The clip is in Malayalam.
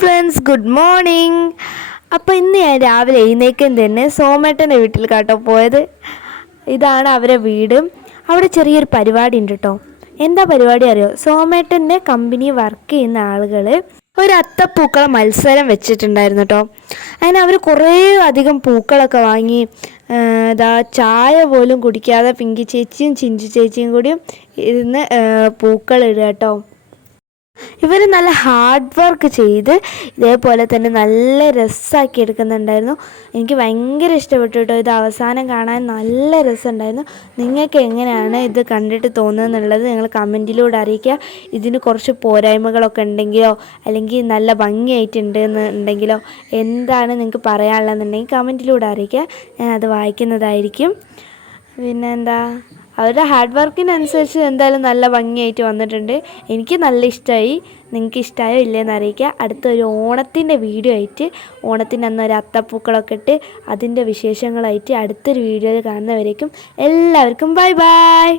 ഫ്രണ്ട്സ് ഗുഡ് മോർണിംഗ് അപ്പോൾ ഇന്ന് ഞാൻ രാവിലെ എഴുന്നേക്കും തന്നെ സോമേട്ടന്റെ വീട്ടിൽ കേട്ടോ പോയത്. ഇതാണ് അവരെ വീട്. അവിടെ ചെറിയൊരു പരിപാടി ഉണ്ട് കേട്ടോ. എന്താ പരിപാടി അറിയോ? സോമേട്ടന്റെ കമ്പനി വർക്ക് ചെയ്യുന്ന ആളുകൾ ഒരു അത്തപ്പൂക്കള മത്സരം വെച്ചിട്ടുണ്ടായിരുന്നു കേട്ടോ. അതിന് അവർ കുറേ അധികം പൂക്കളൊക്കെ വാങ്ങി ഇതാ ചായ പോലും കുടിക്കാതെ പിങ്കി ചേച്ചിയും ചിഞ്ചി ചേച്ചിയും കൂടിയും ഇരുന്ന് പൂക്കൾ ഇടുക കേട്ടോ. ഇവർ നല്ല ഹാർഡ് വർക്ക് ചെയ്ത് ഇതേപോലെ തന്നെ നല്ല രസമാക്കി എടുക്കുന്നുണ്ടായിരുന്നു. എനിക്ക് ഭയങ്കര ഇഷ്ടപ്പെട്ടു കേട്ടോ ഇത് അവസാനം കാണാൻ നല്ല രസമുണ്ടായിരുന്നു. നിങ്ങൾക്ക് എങ്ങനെയാണ് ഇത് കണ്ടിട്ട് തോന്നുന്നുള്ളത് നിങ്ങൾ കമന്റിലൂടെ അറിയിക്കുക. ഇതിന് കുറച്ച് പോരായ്മകളൊക്കെ ഉണ്ടെങ്കിലോ അല്ലെങ്കിൽ നല്ല ഭംഗിയായിട്ടുണ്ട് എന്നുണ്ടെങ്കിലോ എന്താണ് നിങ്ങൾക്ക് പറയാനുള്ളതെന്നുണ്ടെങ്കിൽ കമന്റിലൂടെ അറിയിക്കുക. ഞാൻ അത് വായിക്കുന്നതായിരിക്കും. പിന്നെ എന്താ അവരുടെ ഹാർഡ് വർക്കിനനുസരിച്ച് എന്തായാലും നല്ല ഭംഗിയായിട്ട് വന്നിട്ടുണ്ട്. എനിക്ക് നല്ല ഇഷ്ടമായി നിങ്ങൾക്ക് ഇഷ്ടമായോ ഇല്ലയെന്ന് അറിയിക്കുക അടുത്തൊരു ഓണത്തിന്റെ വീഡിയോ ആയിട്ട് ഓണത്തിന്റെ അന്ന് ഒരു അത്തപ്പൂക്കളൊക്കെ ഇട്ട് അതിന്റെ വിശേഷങ്ങളായിട്ട് അടുത്തൊരു വീഡിയോയിൽ കാണുന്നവരേക്കും എല്ലാവർക്കും ബൈ ബൈ